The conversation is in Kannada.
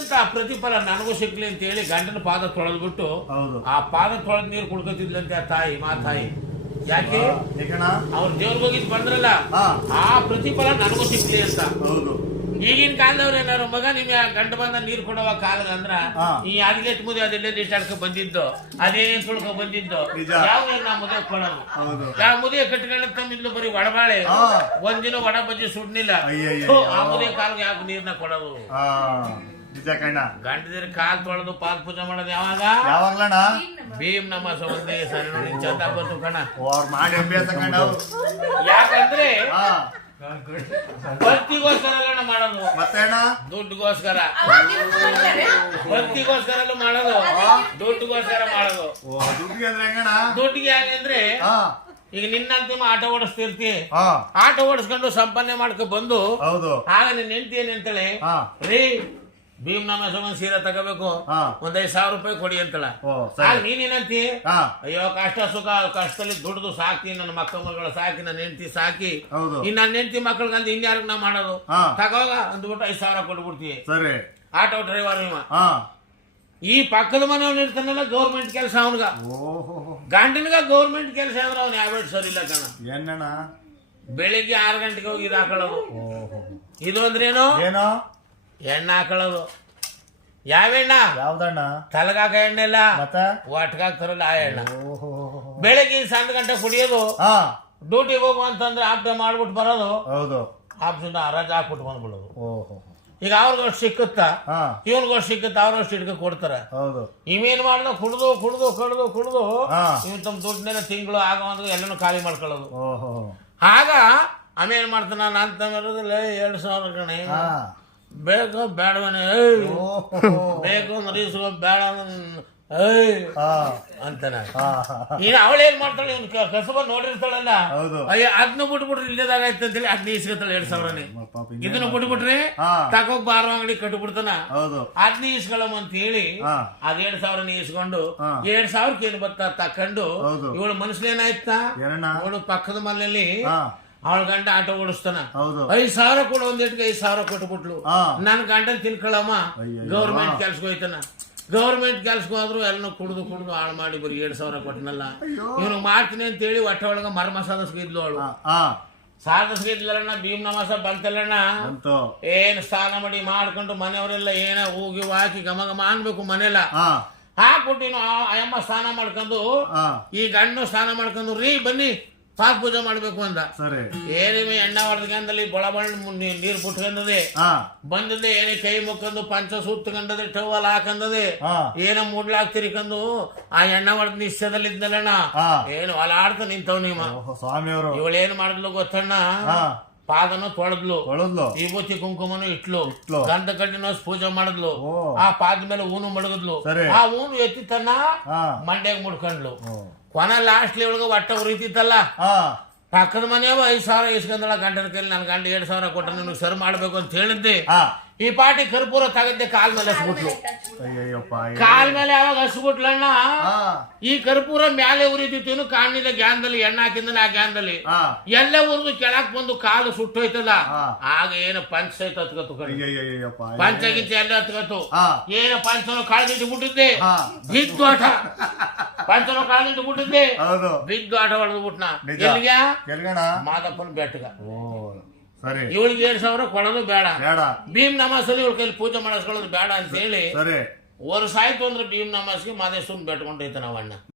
ಅಂತ ಪ್ರತಿಫಲ ನನಗೂ ಸಿಗ್ಲಿ ಅಂತ ಹೇಳಿ ಗಂಡನ ಪಾದ ತೊಳೆದ್ಬಿಟ್ಟು ಹೌದು. ಆ ಪಾದ ತೊಳೆದ ನೀರು ಕುಡ್ಕೋತಿದ್ಲಂತೆ ಆ ತಾಯಿ ಮಾ ತಾಯಿ. ಯಾಕೆ? ಏಕಣ ಅವ್ರ ದೇವ್ರಿಗೆ ಹೋಗಿದ್ ಬಂದ್ರಲ್ಲ. ಹಾ. ಆ ಪ್ರತಿಫಲ ನನಗೂ ಸಿಗ್ಲಿ ಅಂತ. ಹೌದು. ಈಗಿನ ಕಾಲದವ್ರು ಏನಾರು ಮಗ ನಿಮ್ಗೆ ಗಂಡ ಬಂದ ನೀರ್ ಕೊಡುವ ಕಾಲದ ಅಂದ್ರ ಹಾ. ಈ ಅದಿಗೆಟ್ ಮುದಿ ಅದೆಲ್ಲೇ ಇಷ್ಟಾಡ್ಕೊ ಬಂದಿದ್ದು ಅದೇನೇನ್ ತುಳ್ಕೊ ಬಂದಿದ್ದು ನಿಜ. ಯಾವ ನಾ ಮುದೆ ಕೊಡೋದು? ಹೌದು. ಯಾವ ಮುದಿಯ ಕಟ್ಕೊಂಡ ತಮ್ಮಿದ್ಲು ಬರೀ ಒಡಬಾಳೆ. ಹಾ. ಒಂದಿನ ಒಡ ಬಜ್ಜಿ ಸುಡ್ನಿಲ್ಲ ಅಯ್ಯಯ್ಯಯ್ಯೋ. ಥು, ಆ ಮುದಿಯ ಕಾಲ್ಗೆ ಯಾವ ನೀರ್ನ ಕೊಡೋದು? ನಿಜ ಕಣ್ಣ ಗಂಡದಿರ ಕಾಲ್ ತೊಳೆದು ಪಾದ ಪೂಜೆ ಮಾಡೋದು ಯಾವಾಗ? ಯಾವಾಗ್ಲಣ್ಣ? ಭೀಮ್ ನಮ್ಮ ಸಂಬಂಧಿ ಸರಿ ನೋಡಿ ಚಂದ ಬಂತು ಕಣ. ಅವ್ರು ಮಾಡಿ ಅಭ್ಯಾಸ ಕಣ್ಣ. ಯಾಕಂದ್ರೆ ಹಾ. ಭಕ್ತಿಗೋಸ್ಕರ ಅಲ್ಲ ಮಾಡೋದು. ಮತ್ತೆ ಅಣ್ಣ ದುಡ್ಡುಗೋಸ್ಕರ ಭಕ್ತಿಗೋಸ್ಕರ ಮಾಡೋದು. ದುಡ್ಡುಗೋಸ್ಕರ ಮಾಡೋದು. ಓ ದುಡ್ಡಿಗೆ ಅಂದ್ರೆ ಹೆಂಗಣ್ಣ? ದುಡ್ಡಿಗೆ ಹೇಗೆ ಅಂದ್ರೆ ಹಾ. ಈಗ ನಿನ್ನಂತಿಮ ಆಟೋ ಓಡಿಸ್ತಿರ್ತಿ. ಹಾ. ಆಟೋ ಓಡಿಸ್ಕೊಂಡು ಸಂಪಾದನೆ ಮಾಡ್ಕೊ ಬಂದು ಹೌದು. ಆಗ ನಿನ್ನ ಹೆಂಡತಿ ಏನಂತೇಳಿ ಹಾ. ರೀ ಭೀಮ್ ನಮ್ಮ ಸಂಬಂಧ ಸೀರೆ ತಗೋಬೇಕು. ಹಾ. ಒಂದ್ ಐದ್ ಸಾವಿರ ರೂಪಾಯಿ ಕೊಡಿ ಅಂತಳ. ಓ ಆಗ ಸರಿ ನೀನೇನಂತಿ? ಹಾ. ಅಯ್ಯೋ ಕಷ್ಟ ಸುಖ ಕಷ್ಟದಲ್ಲಿ ದುಡ್ದು ಸಾಕಿ ನನ್ನ ಮಕ್ಕಳ ಮಗಳು ಸಾಕಿ ನನ್ನ ಹೆಂಡತಿ ಸಾಕಿ. ಹೌದು. ಇನ್ ನನ್ನ ಹೆಂಡತಿ ಮಕ್ಕಳಿಗಂತ ಇನ್ಯಾರಿಗೆ ನಾ ಮಾಡೋದು? ಹಾ. ತಗೋಗ ಅಂದ್ಬಿಟ್ಟು ಐದ್ ಸಾವಿರ ಕೊಟ್ಬಿಡ್ತೀವಿ. ಸರಿ. ಆಟೋ ಡ್ರೈವರ್ ಇವ. ಹಾ. ಈ ಪಕ್ಕದ ಮನೆಯವನು ಇರ್ತಾನಲ್ಲ ಗೌರ್ಮೆಂಟ್ ಕೆಲಸ ಅವನ್ಗ. ಓಹೋ ಗಂಡನಿಗ ಗೌರ್ಮೆಂಟ್ ಕೆಲಸ ಅಂದ್ರೆ ಅವ್ನು ಯಾವ ಸರಿ ಇಲ್ಲ ಕಣ. ಏನಣ್ಣ ಬೆಳಿಗ್ಗೆ ಆರು ಗಂಟೆಗೆ ಹೋಗಿ ಇದು ಹಾಕೊಳ್ಳೋದು. ಓಹೋ ಇದು ಅಂದ್ರೇನು? ಏನೋ? ಎಣ್ಣೆ ಹಾಕೊಳ್ಳೋದು. ಯಾವೆಣ್ಣ ಯಾವ್ದಣ್ಣ? ತಲಗಾಕ ಎಣ್ಣೆ ಇಲ್ಲ. ಒಟ್ಗಾಕ್ ತರಲ್ಲ ಆ ಎಣ್ಣ. ಓಹೋ ಬೆಳಿಗ್ಗೆ ಗಂಟೆ ಕುಡಿಯೋದು ಹಾ. ಡ್ಯೂಟಿಗೆ ಹೋಗು ಅಂತಂದ್ರೆ ಆಪ್ಟೆ ಮಾಡ್ಬಿಟ್ಟು ಬರೋದು. ಹೌದು. ಆಪ್ಷನ್ ರಜಾ ಹಾಕ್ಬಿಟ್ಟು ಬಂದ್ಬಿಡೋದು. ಓಹೋ ಈಗ ಅವ್ರಿಗಷ್ಟು ಸಿಕ್ಕುತ್ತಾ? ಹಾ. ಸಿಕ್ಕುತ್ತ? ಅವ್ರಷ್ಟು ಹಿಡ್ಕ ಕೊಡ್ತಾರೆ. ಹೌದು. ಇವೇನ್ ಮಾಡ್ನ ಕುಡ್ದು ಕುಡ್ದು ಕುಡ್ದು ಕುಡ್ದು. ಇವ್ ತಮ್ಮ ದುಡ್ಡಿನ ತಿಂಗಳು ಆಗ ಒಂದು ಎಲ್ಲನೂ ಖಾಲಿ ಮಾಡ್ಕೊಳ್ಳೋದು. ಆಗ ಆಮೇನ್ ಮಾಡ್ತಾನ ನಾನು ಅಂತ ಎರಡ್ ಸಾವಿರ ಕಣೆ. ಹಾ. ಬೇಕು ಬೇಡವನೇ ಏಯ್ ಬೇಕು ಅಂದ್ರೆ ಇಸ್ಕೊ ಬೇಡ ಅಂದ್ರೆ ಏಯ್ ಅಂತಾನೆ. ಈಗ ಅವಳೇನ್ ಮಾಡ್ತಾಳೆ ಇವ್ನು ಕಸಬ ನೋಡಿರ್ತಾಳಲ್ಲ? ಹೌದು. ಅಯ್ಯ ಅದನ್ನ ಬಿಟ್ಬಿಟ್ರೆ ಇಲ್ಲದಾಗ ಆಯ್ತು ಅಂತೇಳಿ ಅದನ್ನ ಇಸ್ಕೊತಾಳೆ ಎರಡ್ ಸಾವಿರನೇ ಇದನ್ನ ಬಿಟ್ಬಿಟ್ರೆ ತಕೋ ಬಾರೋ ಅಂಗಡಿ ಕಟ್ಬಿಡ್ತಾನ. ಹೌದು. ಅದನ್ನ ಇಸ್ಕೊಳಮ್ ಅಂತ ಹೇಳಿ ಅದ್ ಎರಡ್ ಸಾವಿರ ಇಸ್ಕೊಂಡು. ಎರಡ್ ಸಾವಿರಕ್ಕೆ ಏನ್ ಬತ್ತ ತಕೊಂಡು. ಇವಳು ಮನಸ್ಸಿನ ಏನಣ್ಣ? ಅವಳು ಪಕ್ಕದ ಮನೆಯಲ್ಲಿ ಅವಳ ಗಂಡ ಆಟೋ ಓಡಿಸ್ತಾನ. ಹೌದು. ಐದ್ ಸಾವಿರ ಕೊಡು ಒಂದಿಟ್ಟಿಗೆ ಐದ್ ಸಾವಿರ ಕೊಟ್ಬಿಟ್ಲು. ನನ್ ಗಂಡನ್ ತಿನ್ಕೊಳ್ಳಮ್ಮ. ಗೌರ್ಮೆಂಟ್ ಕೆಲ್ಸಕ್ಕೆ ಹೋಯ್ತಾನ. ಗೌರ್ಮೆಂಟ್ ಕೆಲ್ಸಕ್ಕೆ ಹೋದ್ರು ಎಲ್ಲ ಕುಡ್ದು ಕುಡ್ದು ಹಾಳು ಮಾಡಿ ಬರೀ ಎರಡ್ ಸಾವಿರ ಕೊಟ್ಟನಲ್ಲ. ಇವನು ಮಾಡ್ತೀನಿ ಅಂತ ಹೇಳಿ ಹೊಟ್ಟೆ ಒಳಗ ಮರ್ಮ ಸಾಧಿಸ್ಗಿದ್ಲು ಅವಳು. ಸಾಧಿಸ್ಗಿದ್ಲಣ್ಣ ಭೀಮ್ ನಮಾಸ ಬಂತಲ್ಲಣ್ಣ ಏನ್ ಸ್ನಾನ ಮಾಡಿ ಮಾಡ್ಕೊಂಡು ಮನೆಯವರೆಲ್ಲ ಏನ ಹೋಗಿ ಹಾಕಿ ಗಮ ಗಮ ಅನ್ಬೇಕು ಮನೆಲ್ಲ. ಹಾ. ಹಾಕ್ಬಿಟ್ಟು ಇನ್ನು ಆ ಅಯ್ಯಮ್ಮ ಸ್ನಾನ ಮಾಡ್ಕೊಂಡು ಈ ಗಂಡು ಸ್ನಾನ ಮಾಡ್ಕೊಂಡು ರೀ ಬನ್ನಿ. ಪಾಕ್ ಪೂಜೆ ಮಾಡ್ಬೇಕು ಅಂದ. ಸರಿ. ಏನಿವೆ ಎಣ್ಣೆ ಹೊಡೆದಲ್ಲಿ ಬಳ ಬಣ್ಣ ನೀರು ಬಿಟ್ಕೊಂಡದೆ ಹಾ. ಬಂದದೆ ಏನೇ ಕೈ ಮುಕ್ಕಂದು ಪಂಚ ಸುತ್ತಕೊಂಡದೆ ಟವಲ್ ಹಾಕಂದದೆ ಏನೋ ಮೂಡ್ಲಾಕ್ ತಿರ್ಕಂದು ಆ ಎಣ್ಣೆ ಹೊಡೆದ್ ನಿಶ್ಚಯದಲ್ಲಿ ಇದ್ದಲ್ಲಣ್ಣ ಏನು ಅಲಾಡ್ತ ನಿಂತವ್ ನಿಮ್ಮ ಸ್ವಾಮಿಯವರು. ಇವಳೇನ್ ಮಾಡಿದ್ಲು ಗೊತ್ತಣ್ಣ? ಪಾದನು ತೊಳೆದ್ಲು. ತೊಳೆದ್ಲು. ವಿಭೂತಿ ಕುಂಕುಮನು ಇಟ್ಲು. ಗಂಧ ಕಡ್ಡಿನ ಪೂಜೆ ಮಾಡಿದ್ಲು. ಆ ಪಾದ ಮೇಲೆ ಊನು ಮಡಗದ್ಲು. ಆ ಊನು ಎತ್ತಿ ತನ್ನ ಮಂಡ್ಯಾಗ ಮುಡ್ಕೊಂಡ್ಲು. ಕೊನ ಲಾಸ್ಟ್ ಒಳಗ ಒಟ್ಟ ಉರಿತಿತ್ತಲ್ಲ? ಪಕ್ಕದ ಮನೆಯವ ಐದ್ ಸಾವಿರ ಇಸ್ಕೊಂಡಳ ಗಂಡನ ಕೈಲಿ ನನ್ನ ಗಂಡ ಎರಡ್ ಸಾವಿರ ಕೊಟ್ಟ ನಿನಗೆ ಸರ್ ಮಾಡ್ಬೇಕು ಅಂತ ಹೇಳಿದ್ದೆ. ಈ ಪಾಟಿ ಕರ್ಪೂರ ತಗದ್ದೆ ಕಾಲ್ ಮೇಲೆ ಹಸ್ಬಿಟ್ಲು. ಕಾಲ್ ಮೇಲೆ ಯಾವಾಗ ಹಸ್ಬಿಟ್ಲಣ್ಣ? ಈ ಕರ್ಪೂರ ಮ್ಯಾಲೆ ಉರಿದಿತ್ತು ಕಾಣಿದ ಗ್ಯಾನ್ದಲ್ಲಿ ಎಣ್ಣೆ ಹಾಕಿದ್ರೆ ಆ ಗ್ಯಾನ್ದಲ್ಲಿ ಎಲ್ಲ ಉರಿದು ಕೆಳಕ್ ಬಂದು ಕಾಲು ಸುಟ್ಟೋಯ್ತಲ್ಲ? ಹಾ. ಆಗ ಏನು ಪಂಚ ಸಹಿತ ಹತ್ಕತ್ತು ಪಂಚ ಗಿಂಚ ಎಲ್ಲ ಹತ್ಕತ್ತು ಏನು ಪಂಚನು ಕಾಳ್ದಿಟ್ಟು ಬಿಟ್ಟಿದ್ದೆ. ಬಿದ್ದು ಆಟ ಪಂಚನು ಕಾಳ್ದಿಟ್ಟು ಬಿಟ್ಟಿದ್ದೆ? ಬಿದ್ದು ಆಟ ಹೊಡೆದು ಮಾದಪ್ಪನ ಬೆಟ್ಟಗ. ಓ ಸರಿ. ಇವಳಿಗೆ ಏಳು ಸಾವಿರ ಕೊಡೋದು ಬೇಡ. ಬೇಡ. ಭೀಮ್ ನಮಾಸಲ್ಲಿ ಇವಳ ಕೈಲಿ ಪೂಜೆ ಮಾಡಿಸ್ಕೊಳ್ಳೋದು ಬೇಡ ಅಂತ ಹೇಳಿ ಸರಿ. ವರ್ಷ ಆಯ್ತು ಅಂದ್ರೆ ಭೀಮ್ ನಮಾಸ್ಗೆ ಮಾದೇಶ್ವರನ್ ಬೆಟ್ಕೊಂಡೈತೆ ನಾವಣ್ಣ